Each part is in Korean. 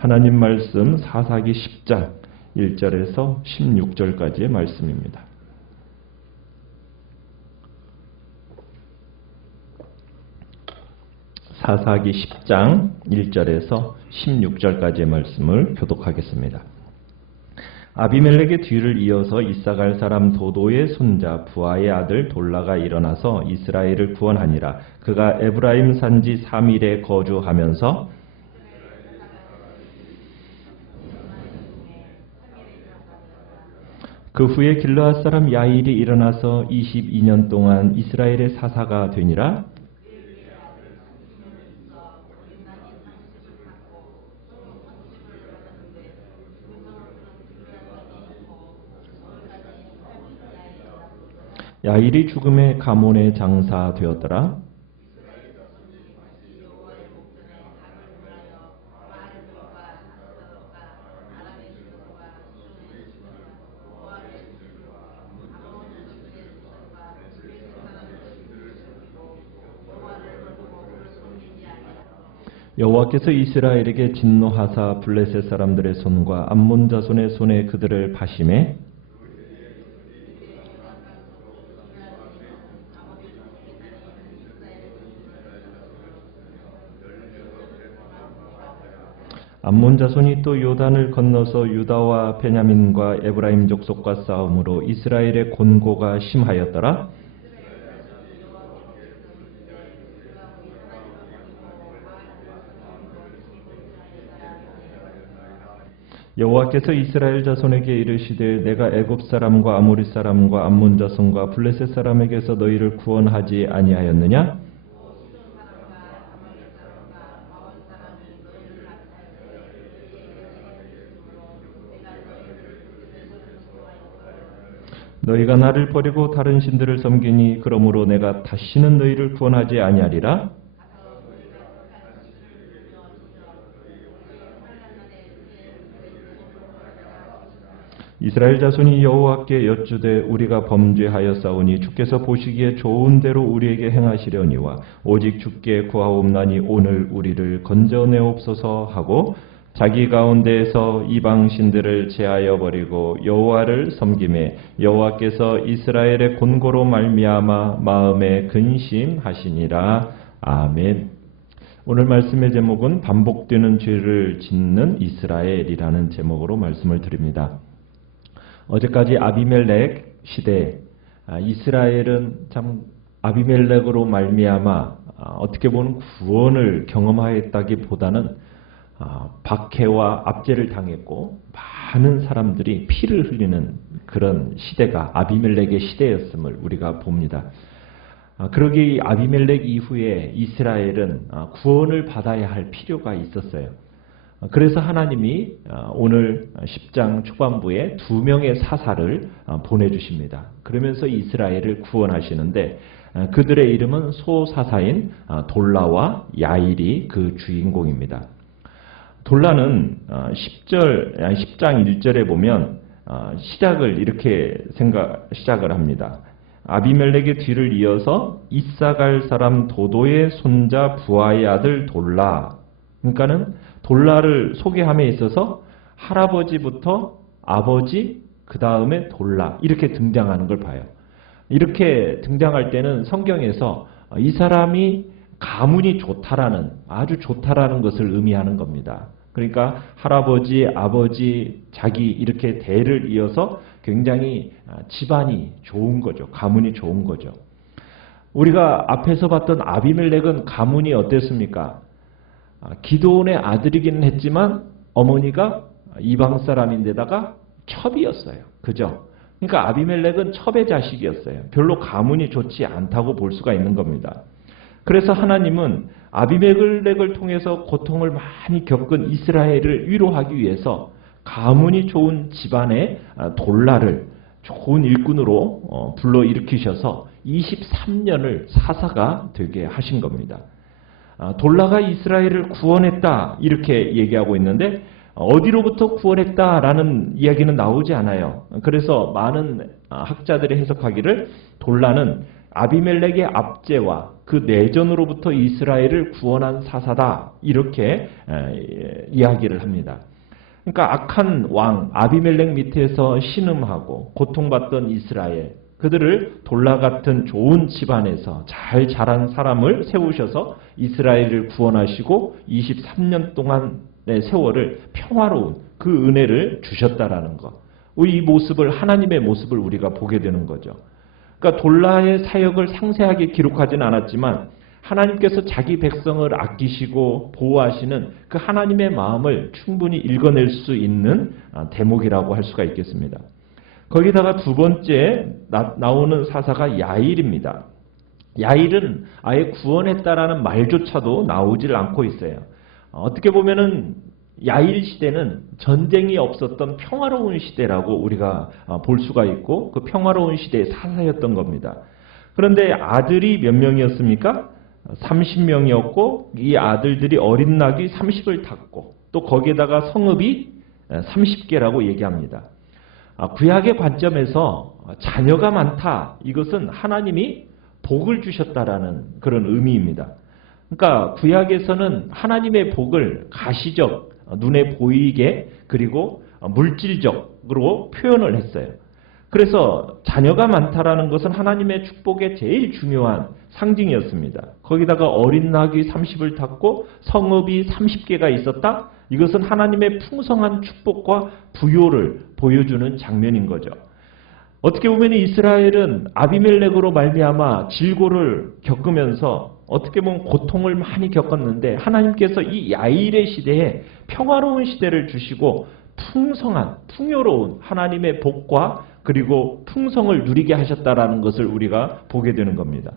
하나님 말씀 사사기 10장 1절에서 16절까지의 말씀입니다. 사사기 10장 1절에서 16절까지의 말씀을 교독하겠습니다. 아비멜렉의 뒤를 이어서 이사갈 사람 도도의 손자 부하의 아들 돌라가 일어나서 이스라엘을 구원하니라. 그가 에브라임 산지 3일에 거주하면서 그 후에 길르앗 사람 야일이 일어나서 22년 동안 이스라엘의 사사가 되니라. 야일이 죽음에 가몬의 장사 되었더라. 여호와께서 이스라엘에게 진노하사 블레셋 사람들의 손과 암몬 자손의 손에 그들을 파심해 암몬 자손이 또 요단을 건너서 유다와 베냐민과 에브라임 족속과 싸움으로 이스라엘의 곤고가 심하였더라. 여호와께서 이스라엘 자손에게 이르시되 내가 애굽 사람과 아모리 사람과 암몬 자손과 블레셋 사람에게서 너희를 구원하지 아니하였느냐? 너희가 나를 버리고 다른 신들을 섬기니 그러므로 내가 다시는 너희를 구원하지 아니하리라. 이스라엘 자손이 여호와께 여쭈되 우리가 범죄하였사오니 주께서 보시기에 좋은 대로 우리에게 행하시려니와 오직 주께 구하옵나니 오늘 우리를 건져내옵소서 하고 자기 가운데에서 이방 신들을 제하여 버리고 여호와를 섬기매 여호와께서 이스라엘의 곤고로 말미암아 마음에 근심하시니라. 아멘. 오늘 말씀의 제목은 반복되는 죄를 짓는 이스라엘이라는 제목으로 말씀을 드립니다. 어제까지 아비멜렉 시대, 이스라엘은 참 아비멜렉으로 말미암아 어떻게 보면 구원을 경험하였다기보다는 박해와 압제를 당했고 많은 사람들이 피를 흘리는 그런 시대가 아비멜렉의 시대였음을 우리가 봅니다. 그러기에 아비멜렉 이후에 이스라엘은 구원을 받아야 할 필요가 있었어요. 그래서 하나님이 오늘 10장 초반부에 2명의 사사를 보내주십니다. 그러면서 이스라엘을 구원하시는데 그들의 이름은 소사사인 돌라와 야일이 그 주인공입니다. 돌라는 10장 1절에 보면 시작을 이렇게 시작을 합니다. 아비멜렉의 뒤를 이어서 이사갈 사람 도도의 손자 부하의 아들 돌라. 그러니까는 돌라를 소개함에 있어서 할아버지부터 아버지, 그 다음에 돌라 이렇게 등장하는 걸 봐요. 이렇게 등장할 때는 성경에서 이 사람이 가문이 좋다라는, 아주 좋다라는 것을 의미하는 겁니다. 그러니까 할아버지, 아버지, 자기 이렇게 대를 이어서 굉장히 집안이 좋은 거죠. 가문이 좋은 거죠. 우리가 앞에서 봤던 아비멜렉은 가문이 어땠습니까? 기드온의 아들이기는 했지만 어머니가 이방 사람인데다가 첩이었어요. 그죠? 그러니까 아비멜렉은 첩의 자식이었어요. 별로 가문이 좋지 않다고 볼 수가 있는 겁니다. 그래서 하나님은 아비멜렉을 통해서 고통을 많이 겪은 이스라엘을 위로하기 위해서 가문이 좋은 집안의 돌라를 좋은 일꾼으로 불러일으키셔서 23년을 사사가 되게 하신 겁니다. 돌라가 이스라엘을 구원했다 이렇게 얘기하고 있는데 어디로부터 구원했다라는 이야기는 나오지 않아요. 그래서 많은 학자들이 해석하기를 돌라는 아비멜렉의 압제와 그 내전으로부터 이스라엘을 구원한 사사다. 이렇게 이야기를 합니다. 그러니까 악한 왕 아비멜렉 밑에서 신음하고 고통받던 이스라엘, 그들을 돌라 같은 좋은 집안에서 잘 자란 사람을 세우셔서 이스라엘을 구원하시고 23년 동안의 세월을 평화로운 그 은혜를 주셨다라는 것. 이 모습을, 하나님의 모습을 우리가 보게 되는 거죠. 그러니까 돌라의 사역을 상세하게 기록하지는 않았지만 하나님께서 자기 백성을 아끼시고 보호하시는 그 하나님의 마음을 충분히 읽어낼 수 있는 대목이라고 할 수가 있겠습니다. 거기다가 두 번째 나오는 사사가 야일입니다. 야일은 아예 구원했다라는 말조차도 나오질 않고 있어요. 어떻게 보면은 야일 시대는 전쟁이 없었던 평화로운 시대라고 우리가 볼 수가 있고 그 평화로운 시대의 사사였던 겁니다. 그런데 아들이 몇 명이었습니까? 30명이었고 이 아들들이 어린 낙이 30을 탔고 또 거기에다가 성읍이 30개라고 얘기합니다. 구약의 관점에서 자녀가 많다, 이것은 하나님이 복을 주셨다라는 그런 의미입니다. 그러니까 구약에서는 하나님의 복을 가시적, 눈에 보이게, 그리고 물질적으로 표현을 했어요. 그래서 자녀가 많다라는 것은 하나님의 축복의 제일 중요한 상징이었습니다. 거기다가 어린 낙이 30을 탔고 성읍이 30개가 있었다? 이것은 하나님의 풍성한 축복과 부요를 보여주는 장면인 거죠. 어떻게 보면 이스라엘은 아비멜렉으로 말미암아 질고를 겪으면서 어떻게 보면 고통을 많이 겪었는데 하나님께서 이 야일의 시대에 평화로운 시대를 주시고 풍성한, 풍요로운 하나님의 복과 그리고 풍성을 누리게 하셨다라는 것을 우리가 보게 되는 겁니다.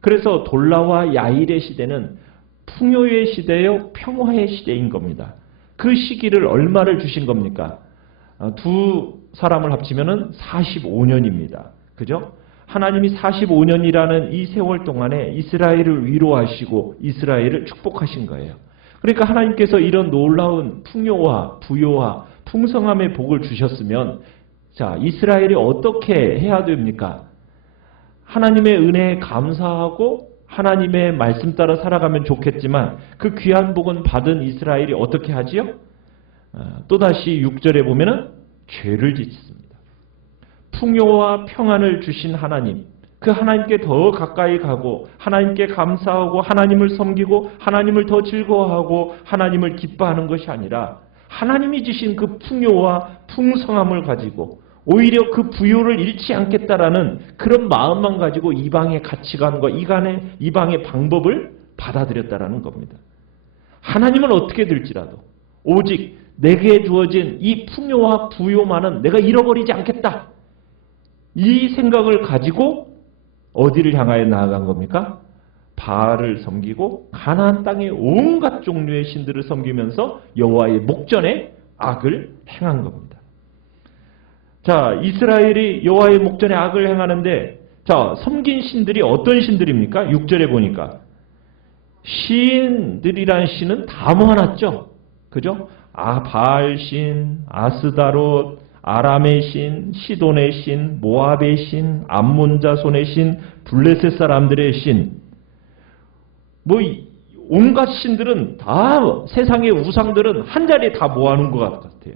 그래서 돌라와 야일의 시대는 풍요의 시대요, 평화의 시대인 겁니다. 그 시기를 얼마를 주신 겁니까? 두 사람을 합치면은 45년입니다. 그죠? 하나님이 45년이라는 이 세월 동안에 이스라엘을 위로하시고 이스라엘을 축복하신 거예요. 그러니까 하나님께서 이런 놀라운 풍요와 부요와 풍성함의 복을 주셨으면 자, 이스라엘이 어떻게 해야 됩니까? 하나님의 은혜에 감사하고 하나님의 말씀 따라 살아가면 좋겠지만 그 귀한 복은 받은 이스라엘이 어떻게 하지요? 또다시 6절에 보면은 죄를 짓습니다. 풍요와 평안을 주신 하나님, 그 하나님께 더 가까이 가고 하나님께 감사하고 하나님을 섬기고 하나님을 더 즐거워하고 하나님을 기뻐하는 것이 아니라 하나님이 주신 그 풍요와 풍성함을 가지고 오히려 그 부요를 잃지 않겠다라는 그런 마음만 가지고 이방의 가치관과 이방의 방법을 받아들였다라는 겁니다. 하나님은 어떻게 될지라도 오직 내게 주어진 이 풍요와 부요만은 내가 잃어버리지 않겠다. 이 생각을 가지고 어디를 향하여 나아간 겁니까? 바알을 섬기고 가나안 땅의 온갖 종류의 신들을 섬기면서 여호와의 목전에 악을 행한 겁니다. 자, 이스라엘이 여호와의 목전에 악을 행하는데 자, 섬긴 신들이 어떤 신들입니까? 6절에 보니까 신들이란 신은 다 모아놨죠. 그죠? 바알 신, 아스다롯, 아람의 신, 시돈의 신, 모압의 신, 암몬 자손의 신, 블레셋 사람들의 신, 뭐 온갖 신들은 다 세상의 우상들은 한 자리에 다 모아놓은 것 같아요.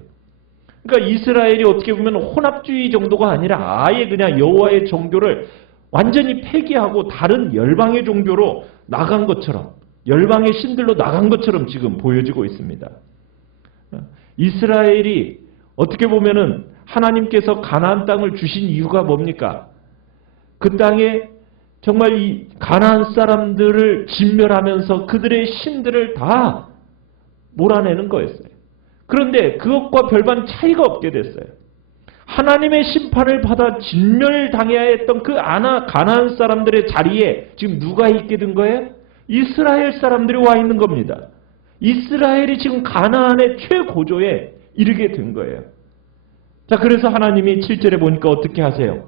그러니까 이스라엘이 어떻게 보면 혼합주의 정도가 아니라 아예 그냥 여호와의 종교를 완전히 폐기하고 다른 열방의 종교로 나간 것처럼, 열방의 신들로 나간 것처럼 지금 보여지고 있습니다. 이스라엘이 어떻게 보면은 하나님께서 가나안 땅을 주신 이유가 뭡니까? 그 땅에 정말 이 가나안 사람들을 진멸하면서 그들의 신들을 다 몰아내는 거였어요. 그런데 그것과 별반 차이가 없게 됐어요. 하나님의 심판을 받아 진멸당해야 했던 그 가나안 사람들의 자리에 지금 누가 있게 된 거예요? 이스라엘 사람들이 와 있는 겁니다. 이스라엘이 지금 가나안의 최고조에 이르게 된 거예요. 자, 그래서 하나님이 7절에 보니까 어떻게 하세요?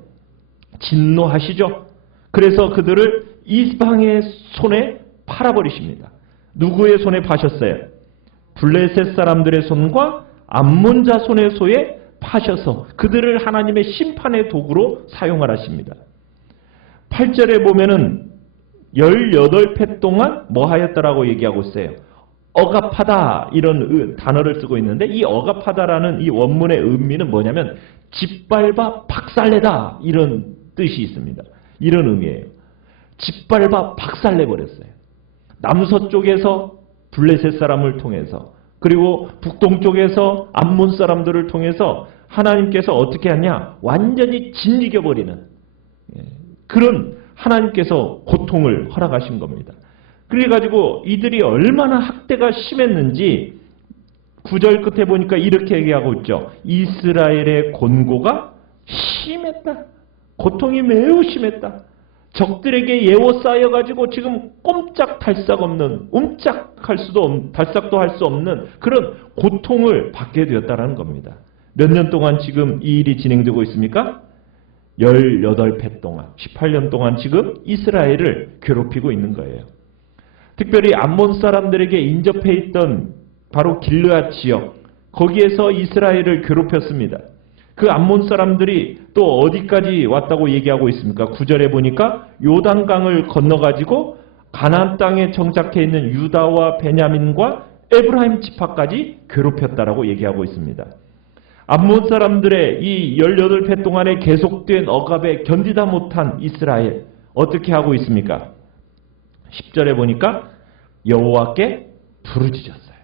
진노하시죠. 그래서 그들을 이방의 손에 팔아버리십니다. 누구의 손에 파셨어요? 블레셋 사람들의 손과 암몬 자손의 손에 파셔서 그들을 하나님의 심판의 도구로 사용하십니다. 8절에 보면은 18회 동안 뭐 하였다라고 얘기하고 있어요? 억압하다 이런 단어를 쓰고 있는데 이 억압하다라는 이 원문의 의미는 뭐냐면 짓밟아 박살내다 이런 뜻이 있습니다. 이런 의미예요. 짓밟아 박살내버렸어요. 남서쪽에서 블레셋 사람을 통해서 그리고 북동쪽에서 암몬 사람들을 통해서 하나님께서 어떻게 하냐? 완전히 짓이겨버리는 그런 하나님께서 고통을 허락하신 겁니다. 그래가지고 이들이 얼마나 학대가 심했는지 9절 끝에 보니까 이렇게 얘기하고 있죠. 이스라엘의 곤고가 심했다. 고통이 매우 심했다. 적들에게 예워싸여가지고 지금 꼼짝달싹 없는, 달싹도 할 수 없는 그런 고통을 받게 되었다는 겁니다. 몇 년 동안 지금 이 일이 진행되고 있습니까? 18회 동안, 18년 동안 지금 이스라엘을 괴롭히고 있는 거예요. 특별히 암몬 사람들에게 인접해 있던 바로 길르앗 지역, 거기에서 이스라엘을 괴롭혔습니다. 그 암몬 사람들이 또 어디까지 왔다고 얘기하고 있습니까? 9절에 보니까 요단강을 건너가지고 가나안 땅에 정착해 있는 유다와 베냐민과 에브라임 지파까지 괴롭혔다라고 얘기하고 있습니다. 암몬 사람들의 이 18회 동안에 계속된 억압에 견디다 못한 이스라엘 어떻게 하고 있습니까? 10절에 보니까 여호와께 부르짖었어요.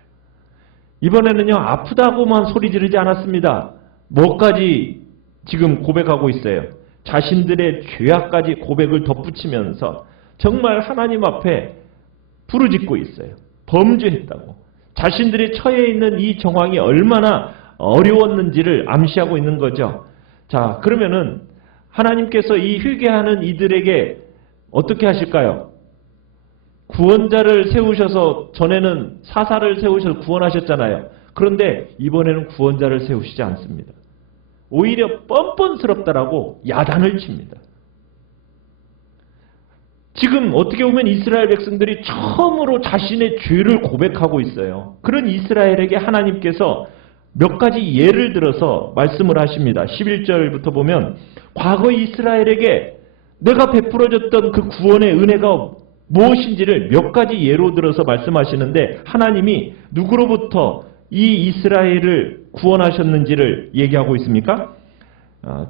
이번에는요 아프다고만 소리 지르지 않았습니다. 뭐까지 지금 고백하고 있어요. 자신들의 죄악까지 고백을 덧붙이면서 정말 하나님 앞에 부르짖고 있어요. 범죄했다고. 자신들이 처해 있는 이 정황이 얼마나 어려웠는지를 암시하고 있는 거죠. 자, 그러면은 하나님께서 이 회개하는 이들에게 어떻게 하실까요? 구원자를 세우셔서 전에는 사사를 세우셔서 구원하셨잖아요. 그런데 이번에는 구원자를 세우시지 않습니다. 오히려 뻔뻔스럽다라고 야단을 칩니다. 지금 어떻게 보면 이스라엘 백성들이 처음으로 자신의 죄를 고백하고 있어요. 그런 이스라엘에게 하나님께서 몇 가지 예를 들어서 말씀을 하십니다. 11절부터 보면 과거 이스라엘에게 내가 베풀어줬던 그 구원의 은혜가 무엇인지를 몇 가지 예로 들어서 말씀하시는데 하나님이 누구로부터 이 이스라엘을 구원하셨는지를 얘기하고 있습니까?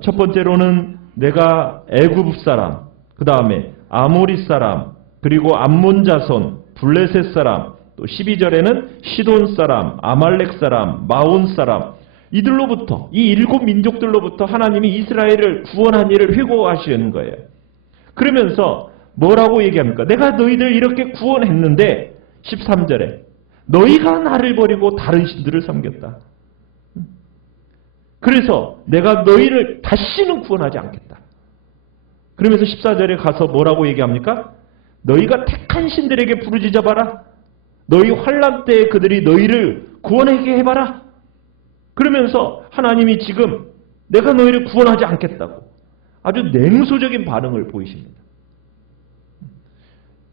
첫 번째로는 내가 애굽 사람, 그 다음에 아모리 사람, 그리고 암몬 자손, 블레셋 사람, 또 12절에는 시돈 사람, 아말렉 사람, 마온 사람 이들로부터 이 7민족들로부터 하나님이 이스라엘을 구원한 일을 회고하시는 거예요. 그러면서 뭐라고 얘기합니까? 내가 너희들 이렇게 구원했는데 13절에 너희가 나를 버리고 다른 신들을 섬겼다. 그래서 내가 너희를 다시는 구원하지 않겠다. 그러면서 14절에 가서 뭐라고 얘기합니까? 너희가 택한 신들에게 부르짖어봐라. 너희 환난 때에 그들이 너희를 구원하게 해봐라. 그러면서 하나님이 지금 내가 너희를 구원하지 않겠다고 아주 냉소적인 반응을 보이십니다.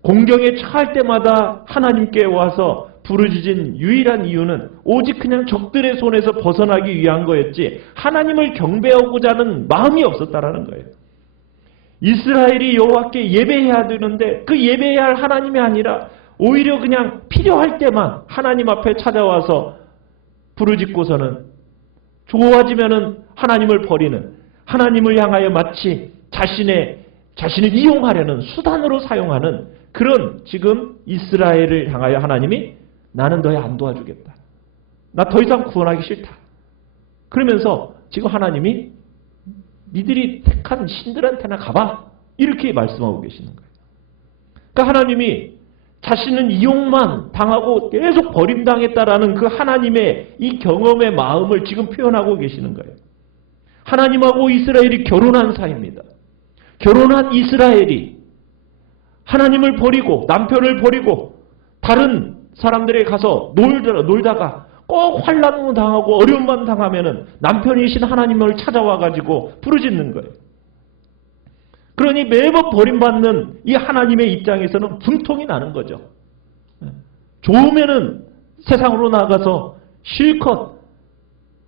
공경에 처할 때마다 하나님께 와서 부르짖은 유일한 이유는 오직 그냥 적들의 손에서 벗어나기 위한 거였지 하나님을 경배하고자 하는 마음이 없었다라는 거예요. 이스라엘이 여호와께 예배해야 되는데 그 예배해야 할 하나님이 아니라 오히려 그냥 필요할 때만 하나님 앞에 찾아와서 부르짖고서는 좋아지면은 하나님을 버리는, 하나님을 향하여 마치 자신을 이용하려는 수단으로 사용하는 그런 지금 이스라엘을 향하여 하나님이 나는 너희 안 도와주겠다. 나 더 이상 구원하기 싫다. 그러면서 지금 하나님이 니들이 택한 신들한테나 가봐. 이렇게 말씀하고 계시는 거예요. 그러니까 하나님이 자신은 이용만 당하고 계속 버림당했다라는 그 하나님의 이 경험의 마음을 지금 표현하고 계시는 거예요. 하나님하고 이스라엘이 결혼한 사이입니다. 결혼한 이스라엘이 하나님을 버리고 남편을 버리고 다른 사람들에 가서 놀다가 꼭 환난을 당하고 어려움만 당하면은 남편이신 하나님을 찾아와가지고 부르짖는 거예요. 그러니 매번 버림받는 이 하나님의 입장에서는 분통이 나는 거죠. 좋으면은 세상으로 나가서 실컷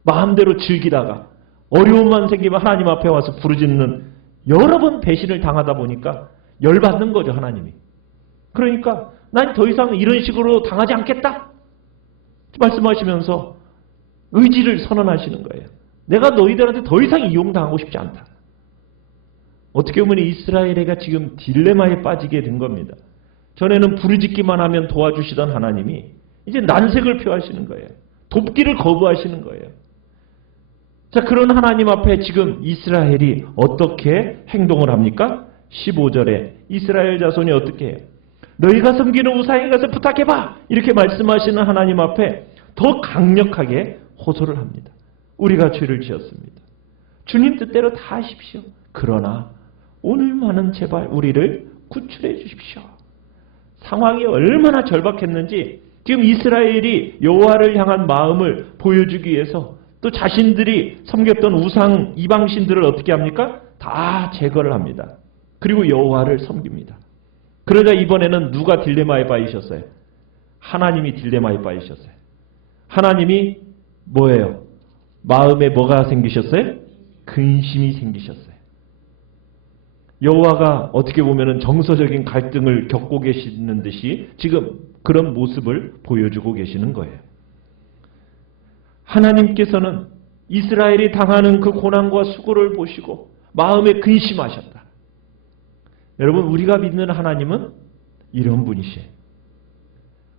마음대로 즐기다가 어려움만 생기면 하나님 앞에 와서 부르짖는 여러 번 배신을 당하다 보니까 열받는 거죠, 하나님이. 그러니까 난 더 이상 이런 식으로 당하지 않겠다 말씀하시면서 의지를 선언하시는 거예요. 내가 너희들한테 더 이상 이용당하고 싶지 않다. 어떻게 보면 이스라엘애가 지금 딜레마에 빠지게 된 겁니다. 전에는 부르짖기만 하면 도와주시던 하나님이 이제 난색을 표하시는 거예요. 돕기를 거부하시는 거예요. 자, 그런 하나님 앞에 지금 이스라엘이 어떻게 행동을 합니까? 15절에 이스라엘 자손이 어떻게 해요? 너희가 섬기는 우상에 가서 부탁해봐! 이렇게 말씀하시는 하나님 앞에 더 강력하게 호소를 합니다. 우리가 죄를 지었습니다. 주님 뜻대로 다 하십시오. 그러나 오늘만은 제발 우리를 구출해 주십시오. 상황이 얼마나 절박했는지 지금 이스라엘이 여호와를 향한 마음을 보여주기 위해서 또 자신들이 섬겼던 우상 이방신들을 어떻게 합니까? 다 제거를 합니다. 그리고 여호와를 섬깁니다. 그러자 이번에는 누가 딜레마에 빠지셨어요? 하나님이 딜레마에 빠지셨어요. 하나님이 뭐예요? 마음에 뭐가 생기셨어요? 근심이 생기셨어요. 여호와가 어떻게 보면 정서적인 갈등을 겪고 계시는 듯이 지금 그런 모습을 보여주고 계시는 거예요. 하나님께서는 이스라엘이 당하는 그 고난과 수고를 보시고 마음에 근심하셨다. 여러분, 우리가 믿는 하나님은 이런 분이시에요.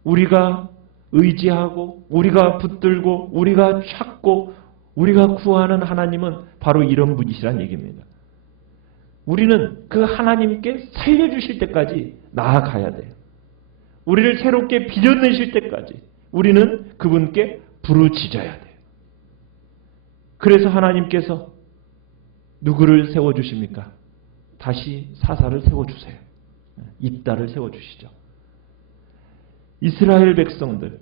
우리가 의지하고 우리가 붙들고 우리가 찾고 우리가 구하는 하나님은 바로 이런 분이시란 얘기입니다. 우리는 그 하나님께 살려주실 때까지 나아가야 돼요. 우리를 새롭게 빚어내실 때까지 우리는 그분께 부르짖어야 돼요. 그래서 하나님께서 누구를 세워주십니까? 다시 사사를 세워주세요. 입다를 세워주시죠. 이스라엘 백성들,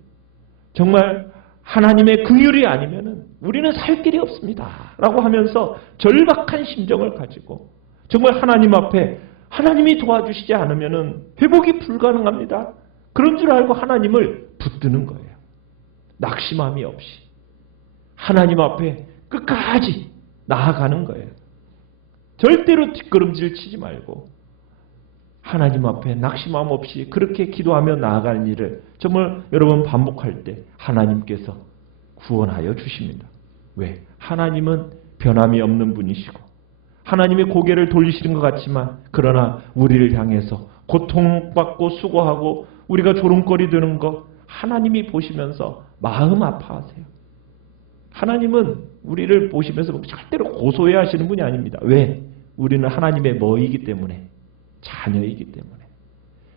정말 하나님의 긍휼이 아니면은 우리는 살 길이 없습니다. 라고 하면서 절박한 심정을 가지고 정말 하나님 앞에 하나님이 도와주시지 않으면은 회복이 불가능합니다. 그런 줄 알고 하나님을 붙드는 거예요. 낙심함이 없이. 하나님 앞에 끝까지 나아가는 거예요. 절대로 뒷걸음질 치지 말고 하나님 앞에 낙심함 없이 그렇게 기도하며 나아가는 일을 정말 여러분 반복할 때 하나님께서 구원하여 주십니다. 왜? 하나님은 변함이 없는 분이시고 하나님의 고개를 돌리시는 것 같지만 그러나 우리를 향해서 고통받고 수고하고 우리가 조롱거리 되는 것 하나님이 보시면서 마음 아파하세요. 하나님은 우리를 보시면서 절대로 고소해 하시는 분이 아닙니다. 왜? 우리는 하나님의 뭐이기 때문에? 자녀이기 때문에.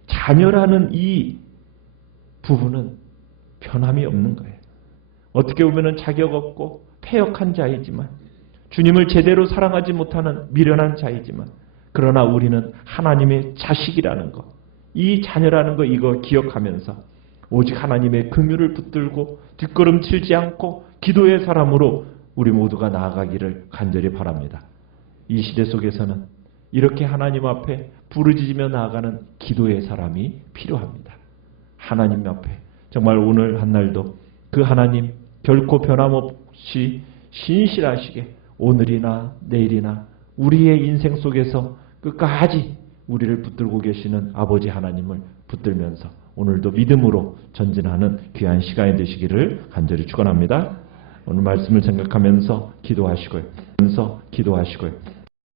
자녀라는 이 부분은 변함이 없는 거예요. 어떻게 보면 자격 없고 패역한 자이지만 주님을 제대로 사랑하지 못하는 미련한 자이지만 그러나 우리는 하나님의 자식이라는 것, 이 자녀라는 거 이거 기억하면서 오직 하나님의 긍휼을 붙들고 뒷걸음치지 않고 기도의 사람으로 우리 모두가 나아가기를 간절히 바랍니다. 이 시대 속에서는 이렇게 하나님 앞에 부르짖으며 나아가는 기도의 사람이 필요합니다. 하나님 앞에 정말 오늘 한날도 그 하나님 결코 변함없이 신실하시게 오늘이나 내일이나 우리의 인생 속에서 끝까지 우리를 붙들고 계시는 아버지 하나님을 붙들면서 오늘도 믿음으로 전진하는 귀한 시간이 되시기를 간절히 축원합니다. 오늘 말씀을 생각하면서 기도하시고요.